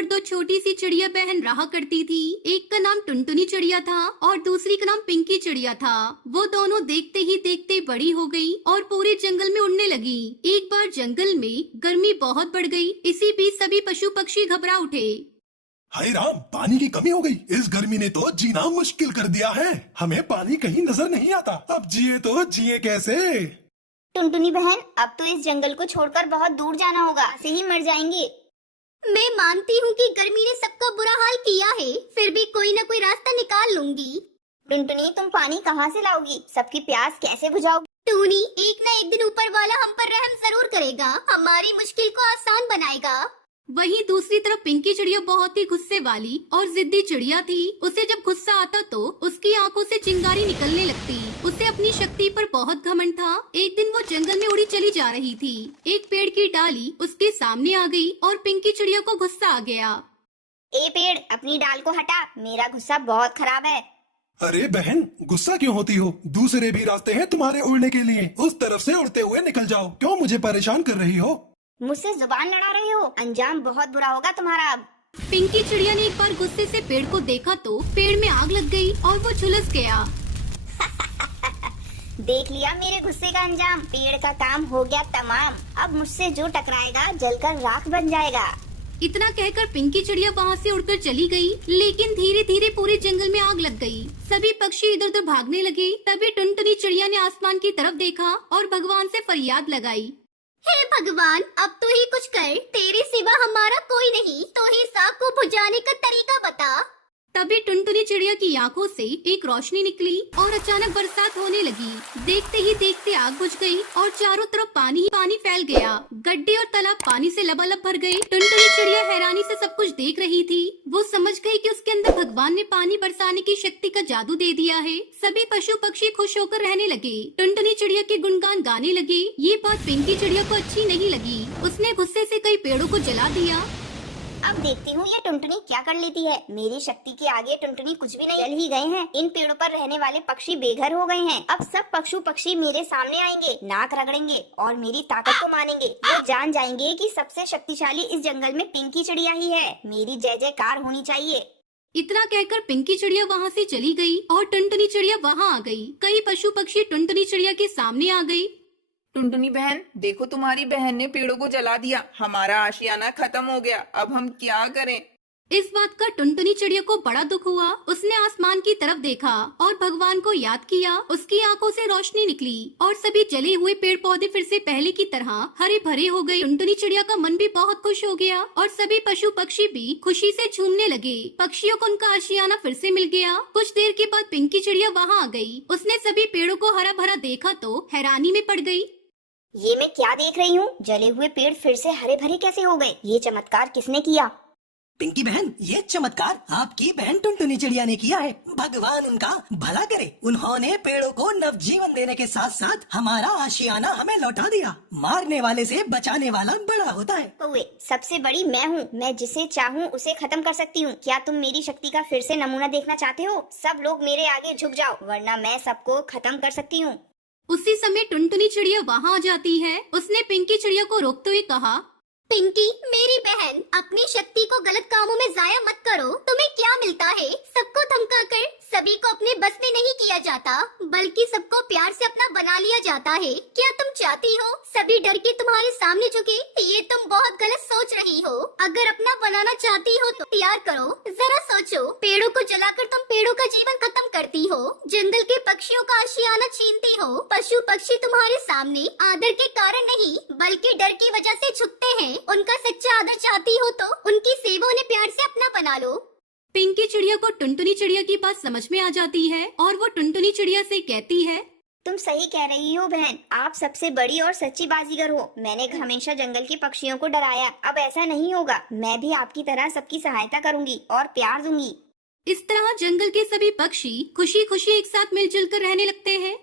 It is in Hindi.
पर दो छोटी सी चिड़िया बहन रहा करती थी। एक का नाम टुनटुनी चिड़िया था और दूसरी का नाम पिंकी चिड़िया था। वो दोनों देखते ही देखते बड़ी हो गई और पूरे जंगल में उड़ने लगी। एक बार जंगल में गर्मी बहुत बढ़ गई। इसी बीच सभी पशु पक्षी घबरा उठे। हाय राम, पानी की कमी हो गई। इस गर्मी ने तो जीना मुश्किल कर दिया है। हमें पानी कहीं नजर नहीं आता। अब जिए तो जिए कैसे? टुनटुनी बहन, अब तो इस जंगल को छोड़कर बहुत दूर जाना होगा, ऐसे ही मर जाएंगे। मैं मानती हूँ कि गर्मी ने सबका बुरा हाल किया है, फिर भी कोई न कोई रास्ता निकाल लूंगी। टुनटुनी, तुम पानी कहाँ से लाओगी? सबकी प्यास कैसे बुझाओगी? टूनी, एक न एक दिन ऊपर वाला हम पर रहम जरूर करेगा, हमारी मुश्किल को आसान बनाएगा। वहीं दूसरी तरफ पिंकी चिड़िया बहुत ही गुस्से वाली और जिद्दी चिड़िया थी। उसे जब गुस्सा आता तो उसकी आंखों से चिंगारी निकलने लगती। उसे अपनी शक्ति पर बहुत घमंड था। एक दिन वो जंगल में उड़ी चली जा रही थी। एक पेड़ की डाली उसके सामने आ गई और पिंकी चिड़िया को गुस्सा आ गया। ए पेड़, अपनी डाल को हटा, मेरा गुस्सा बहुत खराब है। अरे बहन, गुस्सा क्यों होती हो? दूसरे भी रास्ते हैं तुम्हारे उड़ने के लिए। उस तरफ से उड़ते हुए निकल जाओ। क्यों मुझे परेशान कर रही हो? मुझसे जुबान लड़ा रहे हो, अंजाम बहुत बुरा होगा तुम्हारा अब। पिंकी चिड़िया ने एक बार गुस्से से पेड़ को देखा तो पेड़ में आग लग गई और वो झुलस गया। देख लिया मेरे गुस्से का अंजाम, पेड़ का काम हो गया तमाम। अब मुझसे जो टकराएगा जलकर राख बन जाएगा। इतना कहकर पिंकी चिड़िया वहाँ से उड़कर चली गई, लेकिन धीरे धीरे पूरे जंगल में आग लग गई। सभी पक्षी इधर उधर भागने लगे। तभी टुनटुनी चिड़िया ने आसमान की तरफ देखा और भगवान से फरियाद लगाई। हे भगवान, अब तो ही कुछ कर, तेरे सिवा हमारा कोई नहीं, तो ही आग को बुझाने का तरीका बता। तभी टुनटुनी चिड़िया की आंखों से एक रोशनी निकली और अचानक बरसात होने लगी। देखते ही देखते आग बुझ गई और चारों तरफ पानी ही पानी फैल गया। गड्ढे और तालाब पानी से लबालब भर गए। टुनटुनी चिड़िया हैरानी से सब कुछ देख रही थी। वो समझ गई कि उसके अंदर भगवान ने पानी बरसाने की शक्ति का जादू दे दिया है। सभी पशु पक्षी खुश होकर रहने लगे। टुनटुनी चिड़िया के गुणगान गाने लगे। ये बात पिंकी चिड़िया को अच्छी नहीं लगी। उसने गुस्से से कई पेड़ों को जला दिया। अब देखती हूँ ये टुनटुनी क्या कर लेती है। मेरी शक्ति के आगे टुनटुनी कुछ भी नहीं। जल ही गए हैं। इन पेड़ों पर रहने वाले पक्षी बेघर हो गए हैं। अब सब पशु पक्षी मेरे सामने आएंगे, नाक रगड़ेंगे और मेरी ताकत को मानेंगे। वो जान जाएंगे कि सबसे शक्तिशाली इस जंगल में पिंकी चिड़िया ही है। मेरी जय जयकार होनी चाहिए। इतना कहकर पिंकी चिड़िया वहाँ से चली गई और टुनटुनी चिड़िया वहाँ आ गई। कई पशु पक्षी टुनटुनी चिड़िया के सामने आ गई। टुनटुनी बहन, देखो तुम्हारी बहन ने पेड़ों को जला दिया। हमारा आशियाना खत्म हो गया। अब हम क्या करें? इस बात का टुनटुनी चिड़िया को बड़ा दुख हुआ। उसने आसमान की तरफ देखा और भगवान को याद किया। उसकी आंखों से रोशनी निकली और सभी जले हुए पेड़ पौधे फिर से पहले की तरह हरे भरे हो गए। टुनटुनी चिड़िया का मन भी बहुत खुश हो गया और सभी पशु पक्षी भी खुशी से झूमने लगे। पक्षियों को उनका आशियाना फिर से मिल गया। कुछ देर के बाद पिंकी चिड़िया वहाँ आ गई। उसने सभी पेड़ों को हरा भरा देखा तो हैरानी में पड़ गई। ये मैं क्या देख रही हूँ? जले हुए पेड़ फिर से हरे भरे कैसे हो गए? ये चमत्कार किसने किया? पिंकी बहन, ये चमत्कार आपकी बहन टुनटुनी चिड़िया ने किया है। भगवान उनका भला करे। उन्होंने पेड़ों को नवजीवन देने के साथ साथ हमारा आशियाना हमें लौटा दिया। मारने वाले से बचाने वाला बड़ा होता है। कौवे, सबसे बड़ी मैं हूँ। मैं जिसे चाहूँ उसे खत्म कर सकती हूँ। क्या तुम मेरी शक्ति का फिर से नमूना देखना चाहते हो? सब लोग मेरे आगे झुक जाओ, वरना मैं सबको खत्म कर सकती हूँ। उसी समय टुनटुनी चिड़िया वहाँ आ जाती है। उसने पिंकी चिड़िया को रोकते हुए कहा, पिंकी, मेरी बहन, अपनी शक्ति को गलत कामों में जाया मत करो। तुम्हें क्या मिलता है? सबको धमकाकर सभी को अपने बस में नहीं किया जाता, बल्कि सबको प्यार से अपना बना लिया जाता है। क्या तुम चाहती हो सभी डर के तुम्हारे सामने झुके? ये तुम बहुत गलत सोच रही हो। अगर अपना बनाना चाहती हो तो प्यार करो। जरा सोचो, पेड़ों को जलाकर तुम पेड़ों का जीवन खत्म करती हो, जंगल के पक्षियों का आशियाना छीनती हो। पशु पक्षी तुम्हारे सामने आदर के कारण नहीं, बल्कि डर की वजह से झुकते हैं। उनका सच्चा आदर चाहती हो तो उनकी सेवा उन्हें प्यार से अपना बना लो। पिंकी चिड़िया को टुनटुनी चिड़िया की बात समझ में आ जाती है और वो टुनटुनी चिड़िया से कहती है, तुम सही कह रही हो बहन, आप सबसे बड़ी और सच्ची बाजीगर हो। मैंने हमेशा जंगल के पक्षियों को डराया, अब ऐसा नहीं होगा। मैं भी आपकी तरह सबकी सहायता करूंगी और प्यार दूंगी। इस तरह जंगल के सभी पक्षी खुशी खुशी एक साथ मिलजुल कर रहने लगते हैं।